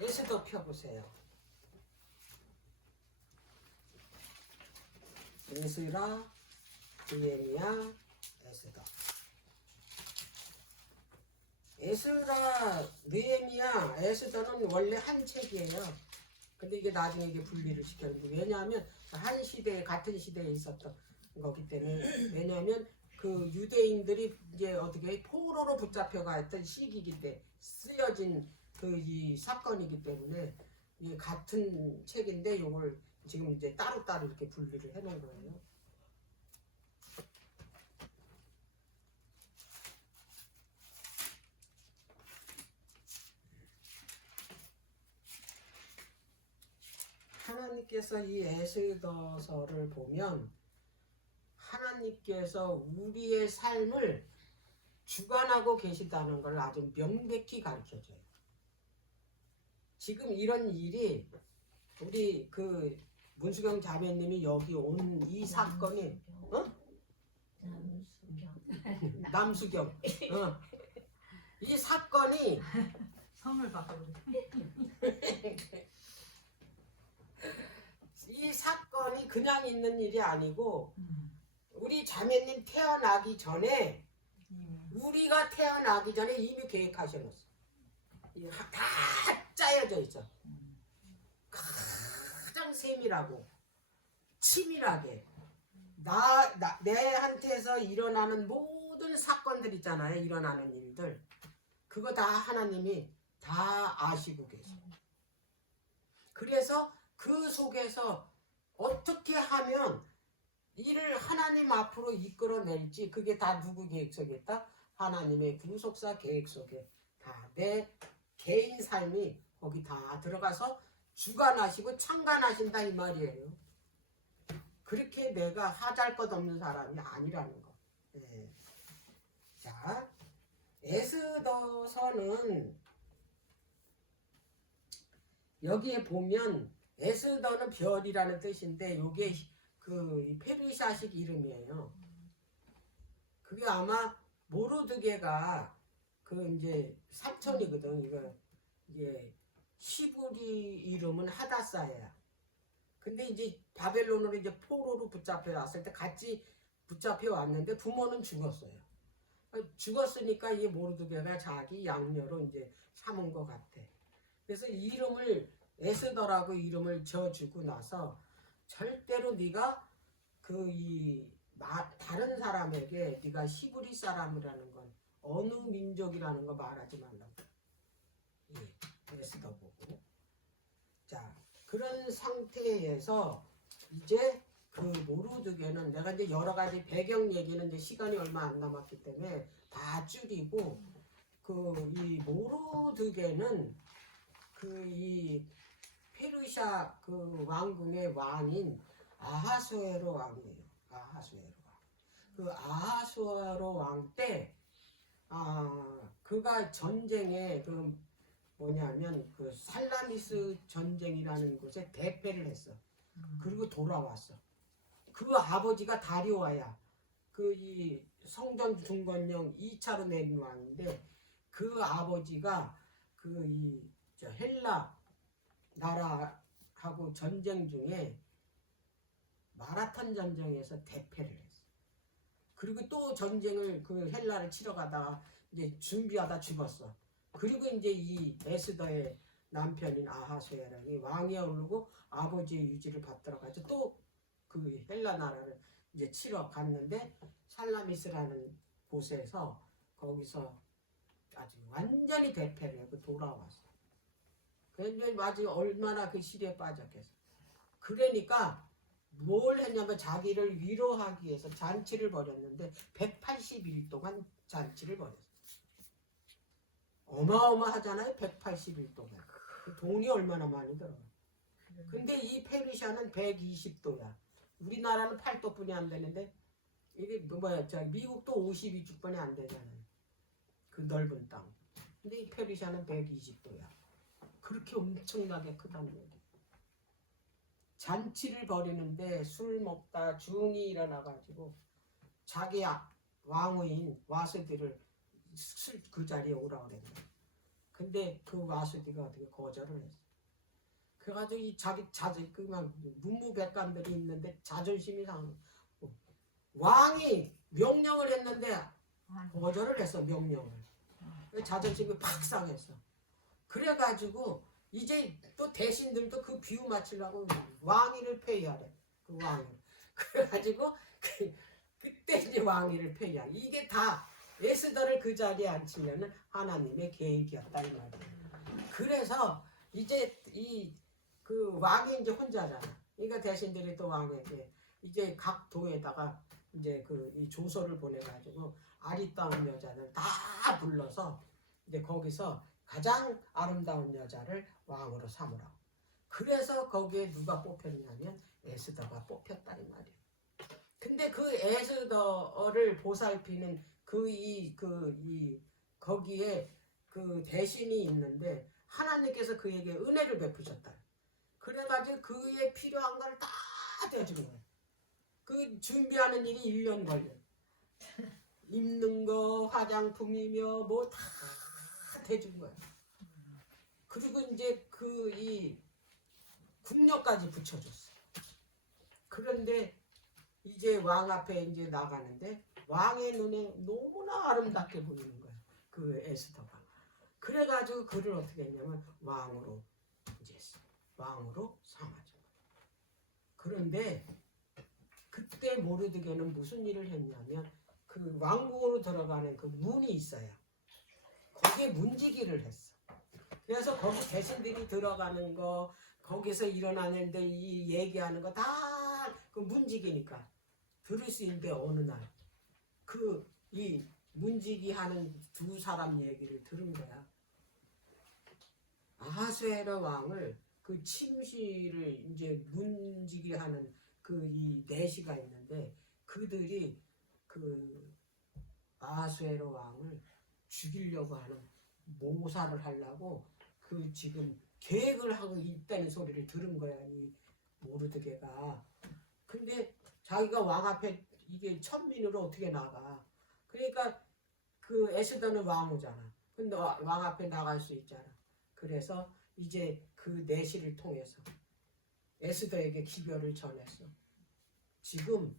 에스더 펴보세요. 에스라, 느헤미야, 에스더. 에스라, 느헤미야, 에스더는 원래 한 책이에요. 근데 이게 나중에 이게 분리를 시켰는데, 왜냐하면 한 시대에, 같은 시대에 있었던 거기 때문에. 왜냐하면 그 유대인들이 이제 어떻게 포로로 붙잡혀가 있던 시기이기 때문에 쓰여진 그 이 사건이기 때문에 이 같은 책인데 이걸 지금 이제 따로따로 이렇게 분리를 해놓은 거예요. 하나님께서 이 에스더서를 보면 하나님께서 우리의 삶을 주관하고 계시다는 걸 아주 명백히 가르쳐줘요. 지금 이런 일이 우리 그 문수경 자매님이 여기 온 이 사건이 남수경 이 사건이 성을 바꿔. 이 사건이 그냥 있는 일이 아니고 우리 자매님 태어나기 전에 우리가 태어나기 전에 이미 계획하셔놨어. 다 짜여져 있어. 가장 세밀하고 치밀하게 내한테서 일어나는 모든 사건들 있잖아요. 일어나는 일들 그거 다 하나님이 다 아시고 계셔. 그래서 그 속에서 어떻게 하면 이를 하나님 앞으로 이끌어낼지 그게 다 누구 계획 속에 있다? 하나님의 구속사 계획 속에 다 내 개인 삶이 거기 다 들어가서 주관하시고 창관하신다 이 말이에요. 그렇게 내가 하잘 것 없는 사람이 아니라는 거. 네. 자, 에스더서는 여기에 보면 에스더는 별이라는 뜻인데 요게 그 페르시아식 이름이에요. 그게 아마 모르드게가 그 이제 삼촌이거든. 이게 시부리 이름은 하다사야. 근데 이제 바벨론으로 이제 포로로 붙잡혀 왔을 때 같이 붙잡혀 왔는데 부모는 죽었어요. 죽었으니까 이 모르드게가 자기 양녀로 이제 삼은 것 같아. 그래서 이 이름을 에스더라고 이름을 지어주고 나서 절대로 네가 다른 사람에게 네가 히브리 사람이라는 건 어느 민족이라는 거 말하지 말라고. 에스더 보고. 자, 그런 상태에서 이제 그 모르드게는 내가 이제 여러 가지 배경 얘기는 이제 시간이 얼마 안 남았기 때문에 다 줄이고 그 이 모르드게는 그 이 페르시아 그 왕궁의 왕인 아하수에로 왕이에요. 아하수에로 왕. 그 아하수에로 왕 때 그가 전쟁에 그 뭐냐면 그 살라미스 전쟁이라는 곳에 대패를 했어. 그리고 돌아왔어. 그 아버지가 다리오아야. 그 이 성전 중건령 2차로 내린 왕인데 그 아버지가 그 이 헬라 나라하고 전쟁 중에 마라톤 전쟁에서 대패를 했어. 그리고 또 전쟁을 그 헬라를 치러 가다가 이제 준비하다 죽었어. 그리고 이제 이 에스더의 남편인 아하수에랑이 왕위에 오르고 아버지의 유지를 받들어 가지고 또 그 헬라 나라를 이제 치러 갔는데 살라미스라는 곳에서 거기서 아주 완전히 대패를 하고 돌아왔어. 그런데 아주 얼마나 그 시리에 빠졌겠어. 그러니까 뭘 했냐면 자기를 위로하기 위해서 잔치를 벌였는데 180일 동안 잔치를 벌였어. 어마어마하잖아요. 180일 동안. 돈이 얼마나 많이 들어. 근데 이 페르시아는 120도야. 우리나라는 8도뿐이 안 되는데 이게 미국도 52주뿐이 안 되잖아요. 그 넓은 땅. 근데 이 페르시아는 120도야. 그렇게 엄청나게 크다는 얘기. 잔치를 벌이는데 술 먹다 중이 일어나가지고 자기 왕후인 와스들을 그 자리에 오라고 그랬는데 근데 그 와수디가 어떻게 거절을 했어. 그래가지고 이 자기 그만 문무백관들이 있는데 자존심이 상해. 왕이 명령을 했는데 거절을 했어, 명령을. 자존심이 팍 상했어. 그래가지고 이제 또 대신들도 그 비유 맞추려고 왕위를 폐위하래. 그 왕위. 그래가지고 그때 이제 왕위를 폐위하래. 이게 다 에스더를 그 자리에 앉히려는 하나님의 계획이었다 이 말이에요. 그래서 이제 그 왕이 이제 혼자잖아. 그러니까 대신들이 또 왕에게 이제 각 도에다가 이제 이 조서를 보내가지고 아리따운 여자들 다 불러서 이제 거기서 가장 아름다운 여자를 왕으로 삼으라고. 그래서 거기에 누가 뽑혔냐면 에스더가 뽑혔다 이 말이에요. 근데 그 에스더를 보살피는 거기에 그 대신이 있는데 하나님께서 그에게 은혜를 베푸셨다. 그래가지고 그에 필요한 걸 다 대준 거예요. 그 준비하는 일이 1년 걸려. 입는 거, 화장품이며 뭐 다 대준 거야. 그리고 이제 이 국력까지 붙여줬어. 그런데 이제 왕 앞에 이제 나가는데 왕의 눈에 너무나 아름답게 보이는 거야. 그 에스더가. 그래가지고 그를 어떻게 했냐면 왕으로 삼아줘. 그런데 그때 모르드게는 무슨 일을 했냐면 그 왕궁으로 들어가는 그 문이 있어요. 거기에 문지기를 했어. 그래서 거기 대신들이 들어가는 거, 거기서 일어나는 데 이 얘기하는 거 다 그 문지기니까 들을 수 있는데 어느 날 이 문지기 하는 두 사람 얘기를 들은 거야. 아하수에로 왕을 그 침시를 이제 문지기 하는 이 내시가 있는데 그들이 그 아하수에로 왕을 죽이려고 하는 모사를 하려고 그 지금 계획을 하고 있다는 소리를 들은 거야 이 모르드게가. 근데 자기가 왕 앞에 이게 천민으로 어떻게 나가? 그러니까 그 에스더는 왕후잖아. 근데 왕 앞에 나갈 수 있잖아. 그래서 이제 그 내시를 통해서 에스더에게 기별을 전했어. 지금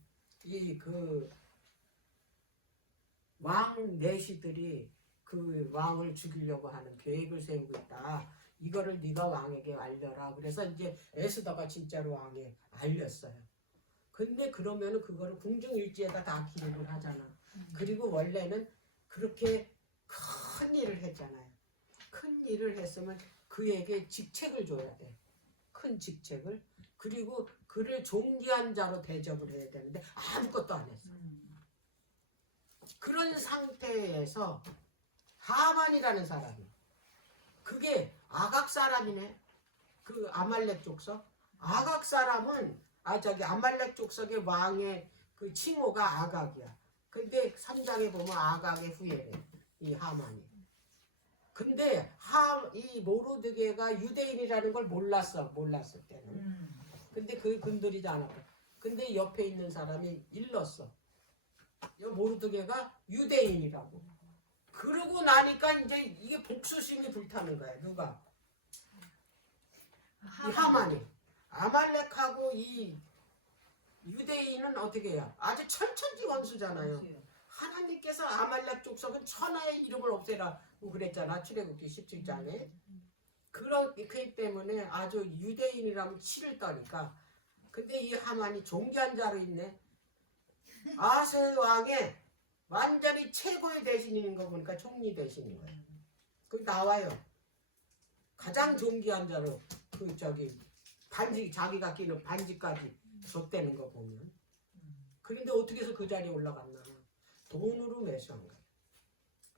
왕 내시들이 그 왕을 죽이려고 하는 계획을 세우고 있다. 이거를 네가 왕에게 알려라. 그래서 이제 에스더가 진짜로 왕에 알렸어요. 근데 그러면은 그거를 궁중일지에다 다 기록을 하잖아. 그리고 원래는 그렇게 큰 일을 했잖아요. 큰 일을 했으면 그에게 직책을 줘야 돼. 큰 직책을. 그리고 그를 존귀한 자로 대접을 해야 되는데 아무것도 안 했어. 그런 상태에서 하만이라는 사람이, 그게 아각 사람이네. 그 아말렉 족속. 아각 사람은 아말렉 족속의 왕의 그 칭호가 아각이야. 근데 3장에 보면 아각의 후예래. 이 하만이. 근데 이 모르드게가 유대인이라는 걸 몰랐을 때는. 근데 그게 건드리지 않았고. 근데 옆에 있는 사람이 일렀어. 모르드게가 유대인이라고. 그러고 나니까 이제 이게 복수심이 불타는 거야. 누가? 이 하만이. 아말렉하고 이 유대인은 어떻게 해요? 아주 천천지원수잖아요. 하나님께서 아말렉 족속은 천하의 이름을 없애라고 그랬잖아. 출애굽기 17장에. 그렇기 때문에 아주 유대인이라면 치를 떠니까. 근데 이 하만이 존귀한 자로 있네. 아하스 왕의 완전히 최고의 대신인 거 보니까 총리 대신인 거예요. 그 나와요. 가장 존귀한 자로 반지, 자기가 끼는 반지까지 줬다는 거 보면. 그런데 어떻게 해서 그 자리에 올라갔나? 돈으로 매수한 거예요.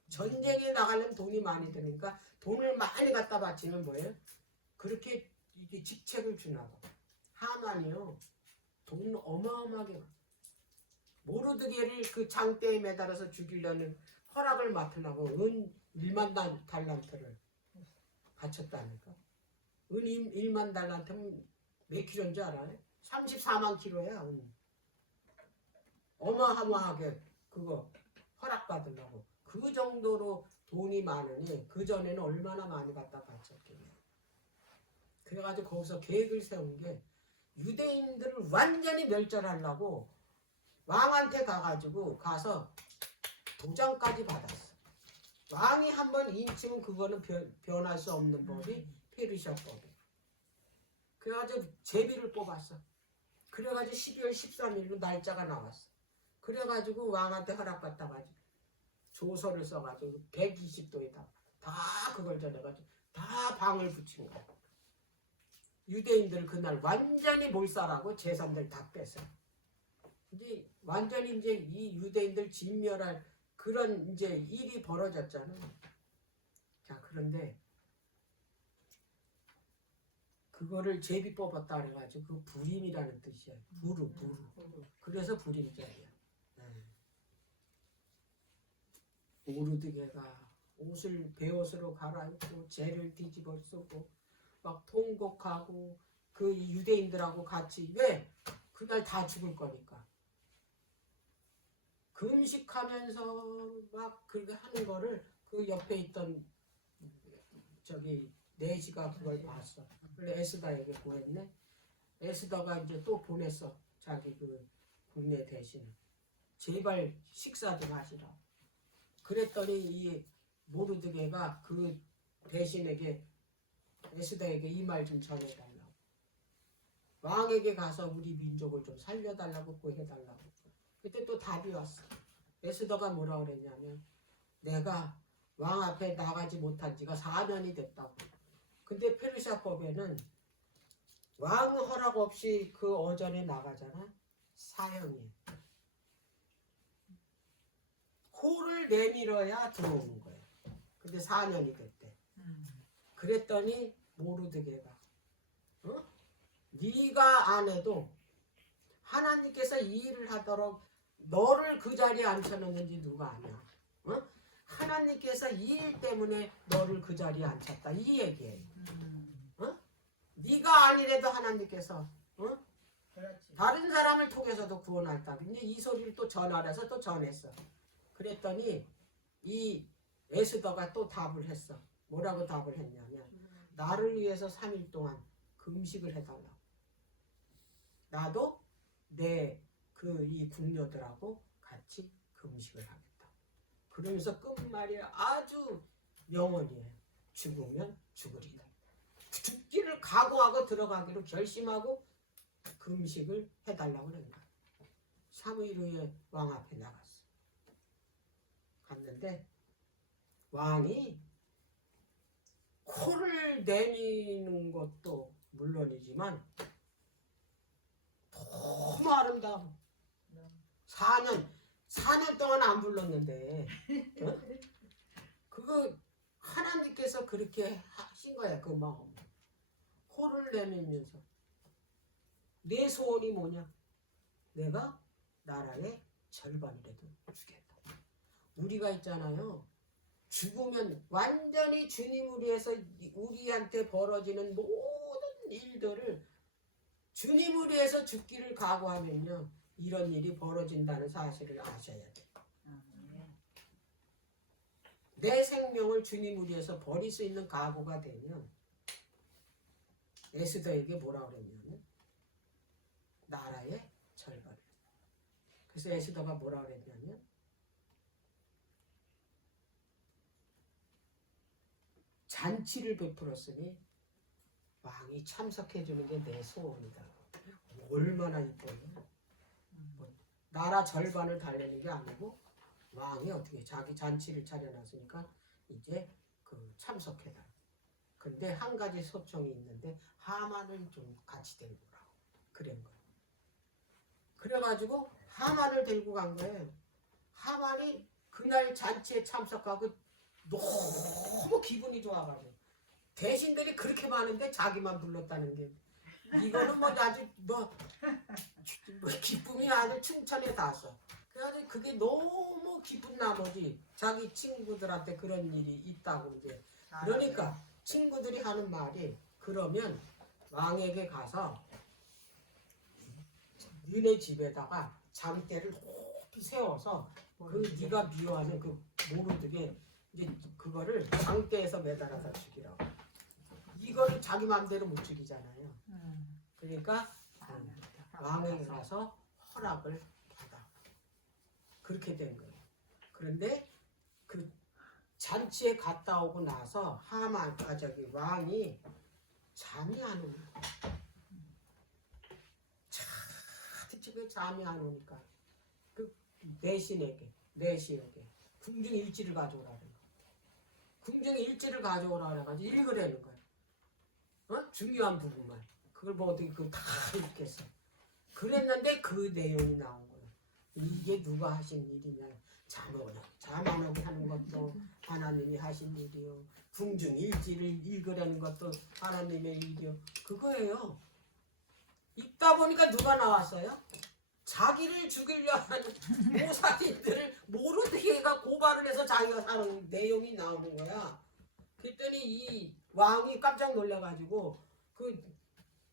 전쟁에 나가려면 돈이 많이 드니까 돈을 많이 갖다 바치면 뭐예요? 그렇게 이게 직책을 주나고. 하만이요. 돈 어마어마하게 모르드게를 그 장대에 매달아서 죽이려는 허락을 맡으려고 은 1만 달란트를 바쳤다니까. 은 1만 달란트면 몇 킬로인 줄 알아요? 34만 킬로야. 어마어마하게 그거 허락받으려고. 그 정도로 돈이 많으니 그 전에는 얼마나 많이 갖다 바쳤겠냐. 그래가지고 거기서 계획을 세운 게 유대인들을 완전히 멸절하려고 왕한테 가서 도장까지 받았어. 왕이 한번 인치면 그거는 변할 수 없는 법이 페르시아법이야. 그래가지고 제비를 뽑았어. 그래가지고 12월 13일로 날짜가 나왔어. 그래가지고 왕한테 허락받다가지고 조서를 써가지고 120도에다 다 그걸 전해가지고 다 방을 붙인 거야. 유대인들 그날 완전히 몰살하고 재산들 다 뺐어. 이제 완전히 이제 이 유대인들 진멸할 그런 이제 일이 벌어졌잖아. 자, 그런데 그거를 제비 뽑았다 그래가지고 그 불임이라는 뜻이야. 부르. 그래서 불임자리야. 모르드게가 옷을 베옷으로 갈아입고 죄를 뒤집어 쓰고 막 통곡하고 그 유대인들하고 같이 왜? 그날 다 죽을 거니까 금식하면서 막 그렇게 하는 거를 그 옆에 있던 저기 내시가 그걸 봤어. 그래 에스더에게 보냈네. 에스더가 이제 또 보냈어. 자기 그 국내 대신에 제발 식사 좀 하시라. 그랬더니 이 모르드게가 그 대신에게 에스더에게 이 말 좀 전해달라고. 왕에게 가서 우리 민족을 좀 살려달라고 구해달라고. 그때 또 답이 왔어. 에스더가 뭐라 그랬냐면 내가 왕 앞에 나가지 못한 지가 4년이 됐다고. 근데 페르시아법에는 왕 허락 없이 그 어전에 나가잖아. 사형이야. 코를 내밀어야 들어오는 거야. 근데 4년이 됐대. 그랬더니 모르드게가 네가 안 해도 하나님께서 이 일을 하도록 너를 그 자리에 앉혀놓는지 누가 아냐. 하나님께서 이 일 때문에 너를 그 자리에 앉혔다. 이 얘기예요. 네가 아니래도 하나님께서 다른 사람을 통해서도 구원할다. 근데 이 소리를 또 전하래서 또 전했어. 그랬더니 이 에스더가 또 답을 했어. 뭐라고 답을 했냐면 나를 위해서 3일 동안 금식을 해달라고. 나도 내 그 이 궁녀들하고 같이 금식을 하겠다. 그러면서 끝말이 아주 명언이에요. 죽으면 죽으리라. 죽기를 각오하고 들어가기로 결심하고 금식을 해달라고 그런 거야. 3일 후에 왕 앞에 나갔어. 갔는데 왕이 코를 내미는 것도 물론이지만 너무 아름다워. 4년 동안 안 불렀는데 그거 하나님께서 그렇게 하신 거야. 그 마음. 코를 내밀면서 내 소원이 뭐냐? 내가 나라의 절반이라도 주겠다. 우리가 있잖아요. 죽으면 완전히 주님을 위해서 우리한테 벌어지는 모든 일들을 주님을 위해서 죽기를 각오하면요. 이런 일이 벌어진다는 사실을 아셔야 돼요. 내 생명을 주님을 위해서 버릴 수 있는 각오가 되면 에스더에게 뭐라 그랬냐면 나라의 절반을. 그래서 에스더가 뭐라 그랬냐면 잔치를 베풀었으니 왕이 참석해 주는 게 내 소원이다. 얼마나 이뻐요. 나라 절반을 달래는 게 아니고 왕이 어떻게 자기 잔치를 차려놨으니까 이제 그 참석해달라. 근데 한 가지 소청이 있는데 하만을 좀 같이 데리고 오라고 그런 거예요. 그래가지고 하만을 데리고 간 거예요. 하만이 그날 잔치에 참석하고 너무 기분이 좋아가지고 대신들이 그렇게 많은데 자기만 불렀다는 게 이거는 뭐 아주 뭐 기쁨이 아주 춘천에 닿았어. 그래가지고 그게 너무 기쁜 나머지 자기 친구들한테 그런 일이 있다고 이제 그러니까 친구들이 하는 말이 그러면 왕에게 가서 너네 집에다가 장대를 높이 세워서 그 네가 미워하는 그 모르드게 이제 그거를 장대에서 매달아서 죽이라고. 이거를 자기 마음대로 못 죽이잖아요. 그러니까 왕에게 가서 허락을 받아. 그렇게 된 거예요. 그런데 그 잔치에 갔다 오고 나서 저기 왕이 잠이 안 오는 거야. 차디치게 잠이 안 오니까 그 내신에게 궁중 일지를 가져오라 그래. 궁중 일지를 가져오라 그래가지고 읽으라는 거야. 어? 중요한 부분만. 그걸 뭐 어떻게 그걸 다 읽겠어. 그랬는데 그 내용이 나온 거야. 이게 누가 하신 일이냐. 잠 안 오게 하는 것도 하나님이 하신 일이요. 궁중 일지를 읽으라는 것도 하나님의 일이요. 그거예요. 읽다 보니까 누가 나왔어요? 자기를 죽이려 하는 모사님들을 모르드게가 고발을 해서 자기가 사는 내용이 나오는 거야. 그랬더니 이 왕이 깜짝 놀라가지고 그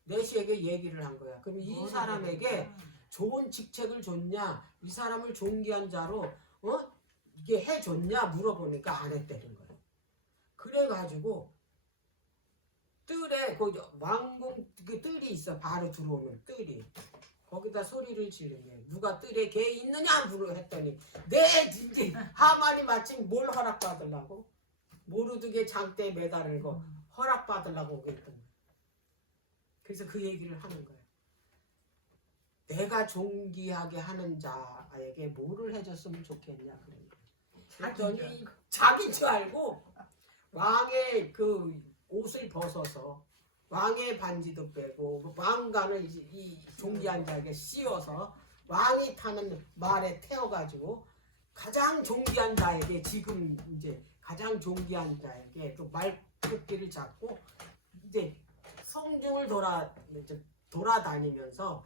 내시에게 얘기를 한 거야. 그럼 이 사람에게 좋은 직책을 줬냐? 이 사람을 존귀한 자로 이게 해줬냐? 물어보니까 안 했다는 거야. 그래가지고 뜰에 그 왕궁 그 뜰이 있어. 바로 들어오는 뜰이. 거기다 소리를 지르네. 누가 뜰에 개 있느냐 물어했더니 이제 하만이 마침 뭘 허락받으려고? 모르드게 장대에 매달은 거 허락받으려고 오겠던 거야. 그래서 그 얘기를 하는 거야. 내가 존귀하게 하는 자에게 뭐를 해줬으면 좋겠냐 그런 거야. 그랬더니 자기인 줄 알고 왕의 그 옷을 벗어서 왕의 반지도 빼고 왕관을 이 존귀한 자에게 씌워서 왕이 타는 말에 태워가지고 가장 존귀한 자에게 지금 이제 가장 존귀한 자에게 또 말끝길을 잡고 이제 성중을 돌아다니면서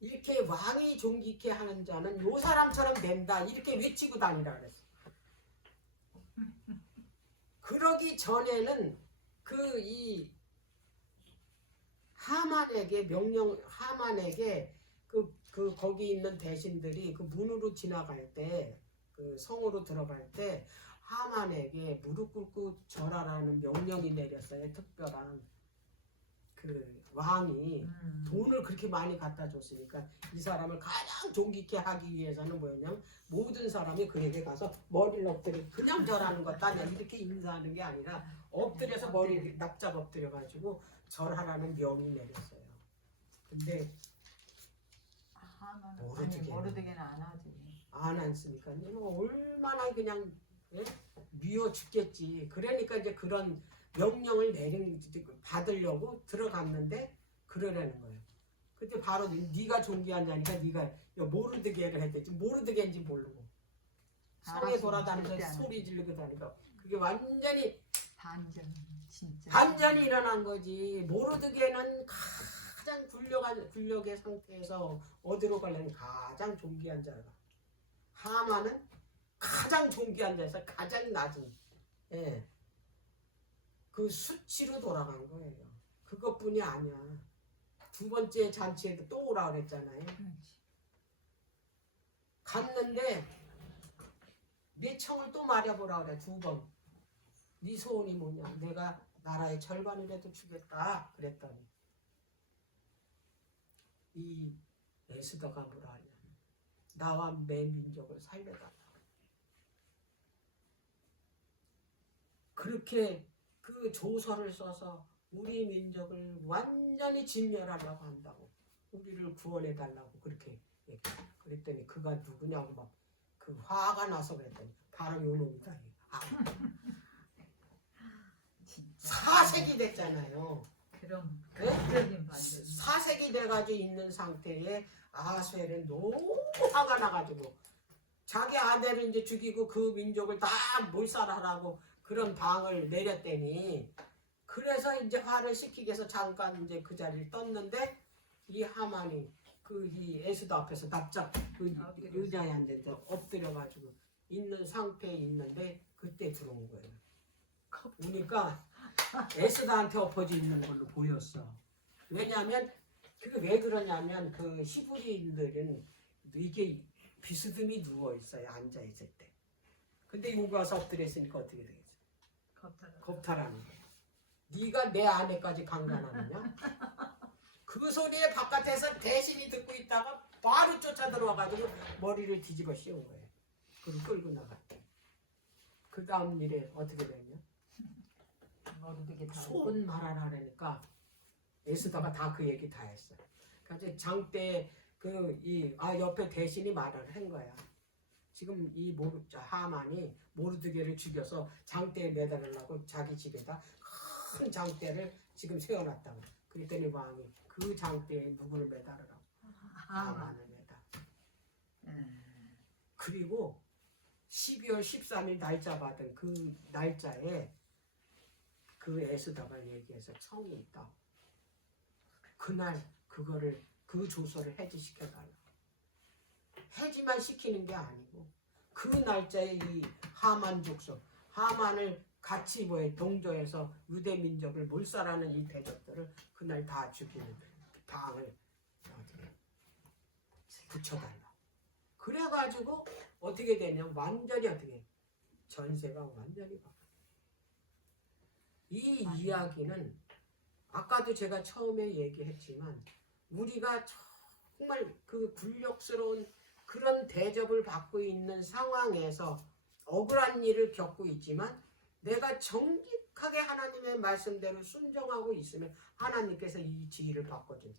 이렇게 왕이 존귀케 하는 자는 요 사람처럼 된다 이렇게 외치고 다니라 그랬어. 그러기 전에는 이 하만에게 거기 있는 대신들이 그 문으로 지나갈 때 그 성으로 들어갈 때 하만에게 무릎 꿇고 절하라는 명령이 내렸어요. 특별한 그 왕이 돈을 그렇게 많이 갖다 줬으니까 이 사람을 가장 존귀케 하기 위해서는 뭐였냐면 모든 사람이 그에게 가서 머리를 엎드려 그냥 절하는 것도 아니야. 이렇게 인사하는 게 아니라 엎드려서 머리 납작 엎드려 가지고 절하라는 명이 내렸어요. 근데 모르드게는 안 하지. 안 했으니까 얼마나 그냥 미워 죽겠지. 그러니까 이제 그런 명령을 받으려고 들어갔는데 그러라는 거예요. 그때 바로 네가 존귀한 자니까 네가 모르드게를 했댔지. 모르드게인지 모르고 성에 돌아다니면서 소리 지르고 다니까 그게 완전히 반전이 일어난 거지. 모르드게는 가장 굴력의 상태에서 어디로 가려면 가장 존귀한 자가, 하만은 가장 존귀한 자에서 가장 낮은 그 수치로 돌아간 거예요. 그것뿐이 아니야. 두 번째 잔치에도 또 오라 그랬잖아요. 갔는데 네 청을 또 말해보라 그래. 2번. 네 소원이 뭐냐? 내가 나라의 절반이라도 주겠다 그랬더니 이 에스더가 뭐라 하냐? 나와 내 민족을 살려달라. 그렇게 그 조서를 써서 우리 민족을 완전히 진멸하려고 한다고, 우리를 구원해 달라고 그렇게 얘기해. 그랬더니 그가 누구냐고 막 그 화가 나서 그랬더니 바로 요놈이다. 사색이 됐잖아요. 그럼 네? 사색이 돼가지고 있는 상태에 아수엘은 너무 화가 나가지고 자기 아들을 이제 죽이고 그 민족을 다 몰살하라고 그런 방을 내렸더니, 그래서 이제 화를 식히기 위해서 잠깐 이제 그 자리를 떴는데 이 하만이 이 에스더 앞에서 납작 그 의자에 앉아서 엎드려가지고 있는 상태에 있는데 그때 들어온 거예요. 보니까 에스더한테 엎어져 있는 걸로 보였어. 왜냐하면 그게 왜 그러냐면 그 히브리인들은 이게 비스듬히 누워 있어요. 앉아 있을 때. 근데 여기 와서 엎드렸으니까 어떻게 되겠어? 겁탈. 겁탈하는 거야. 네가 내 아내까지 강간하느냐? 그 소리에 바깥에서 대신이 듣고 있다가 바로 쫓아 들어와가지고 머리를 뒤집어 씌운 거예요. 그리고 끌고 나갔대. 그 다음 일에 어떻게 됐냐? 모르되게 다. 손 말하라니까 애쓰다가 다 그 얘기 다 했어. 그래서 장때 옆에 대신이 말을 한 거야. 지금 이 하만이 모르드게를 죽여서 장대에 매달으려고 자기 집에다 큰 장대를 지금 세워놨다고. 그랬더니 왕이 그 장대에 누구를 매달으라고? 하만을 매달. 그리고 12월 13일 날짜 받은 그 날짜에 그 에스더가 얘기해서 청이 있다. 그날 그거를 그 조서를 해지시켜달라. 해지만 시키는 게 아니고 그 날짜에 이 하만 족속, 하만을 같이 동조해서 유대 민족을 몰살하는 이 대적들을 그날 다 죽이는 당을 붙여달라. 그래가지고 어떻게 되냐? 완전히 어떻게 전세가 완전히 바뀌어. 이 이야기는 아까도 제가 처음에 얘기했지만 우리가 정말 그 굴욕스러운 그런 대접을 받고 있는 상황에서 억울한 일을 겪고 있지만 내가 정직하게 하나님의 말씀대로 순종하고 있으면 하나님께서 이 지위를 바꿔준다.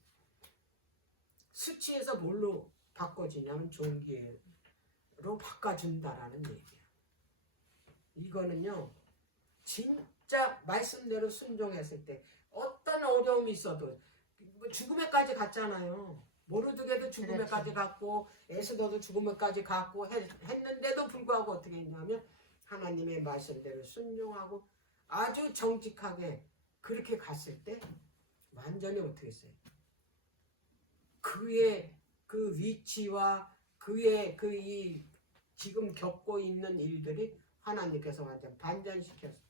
수치에서 뭘로 바꿔주냐면 좋은 기회로 바꿔준다라는 얘기야. 이거는요 진짜 말씀대로 순종했을 때 어떤 어려움이 있어도 죽음에까지 갔잖아요. 모르드게도 죽음에까지 갔고 에스더도 죽음에까지 갔고 했는데도 불구하고 어떻게 했냐면 하나님의 말씀대로 순종하고 아주 정직하게 그렇게 갔을 때 완전히 어떻게 했어요? 그의 그 위치와 그의 이 지금 겪고 있는 일들이 하나님께서 완전 반전시켰어요.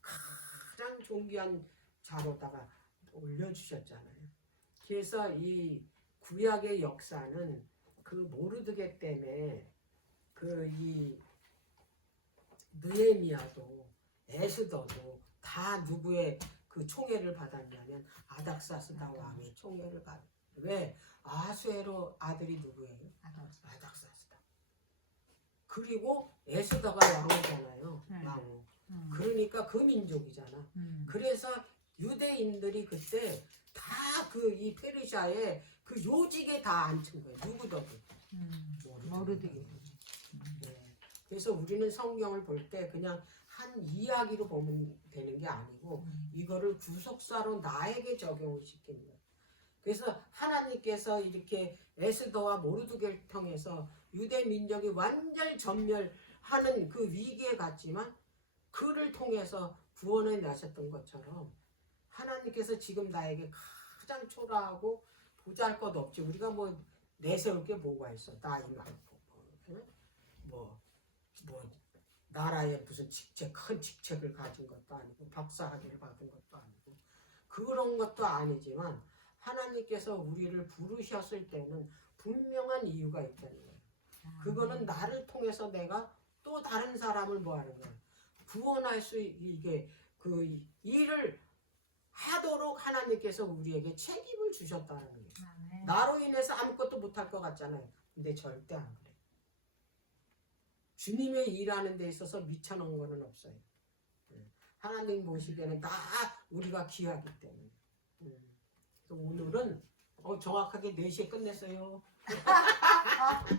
가장 존귀한 자로다가 올려주셨잖아요. 그래서 이 구약의 역사는 그 모르드게 때문에 그 이 느헤미야도 에스더도 다 누구의 그 총애를 받았냐면 아닥사스다 왕의 총애를 받았어요. 왜? 아수에로 아들이 누구예요? 아닥사스다. 그리고 에스더가 왕이잖아요. 왕후. 그러니까 그 민족이잖아. 그래서 유대인들이 그때 다 그 이 페르시아에 그 요직에 다 앉힌 거예요. 누구도 모르되게. 네. 그래서 우리는 성경을 볼 때 그냥 한 이야기로 보면 되는 게 아니고 이거를 구속사로 나에게 적용을 시키는 거예요. 그래서 하나님께서 이렇게 에스더와 모르드게를 통해서 유대 민족이 완전 전멸하는 그 위기에 갔지만 그를 통해서 구원해 나셨던 것처럼 하나님께서 지금 나에게 가장 초라하고 보잘것없지 우리가 뭐 내세울 게 뭐가 있어. 나이 많고 뭐 나라에 무슨 큰 직책을 가진 것도 아니고 박사학위를 받은 것도 아니고 그런 것도 아니지만 하나님께서 우리를 부르셨을 때는 분명한 이유가 있다는 거예요. 그거는 나를 통해서 내가 또 다른 사람을 뭐 하는 거야. 구원할 수 이게 그 일을 하도록 하나님께서 우리에게 책임을 주셨다는 거예요. 나로 인해서 아무것도 못할 것 같잖아요. 근데 절대 안 그래. 주님의 일하는 데 있어서 미쳐놓은 거는 없어요. 하나님 보시기에는 다 우리가 귀하기 때문에. 오늘은 정확하게 4시에 끝냈어요.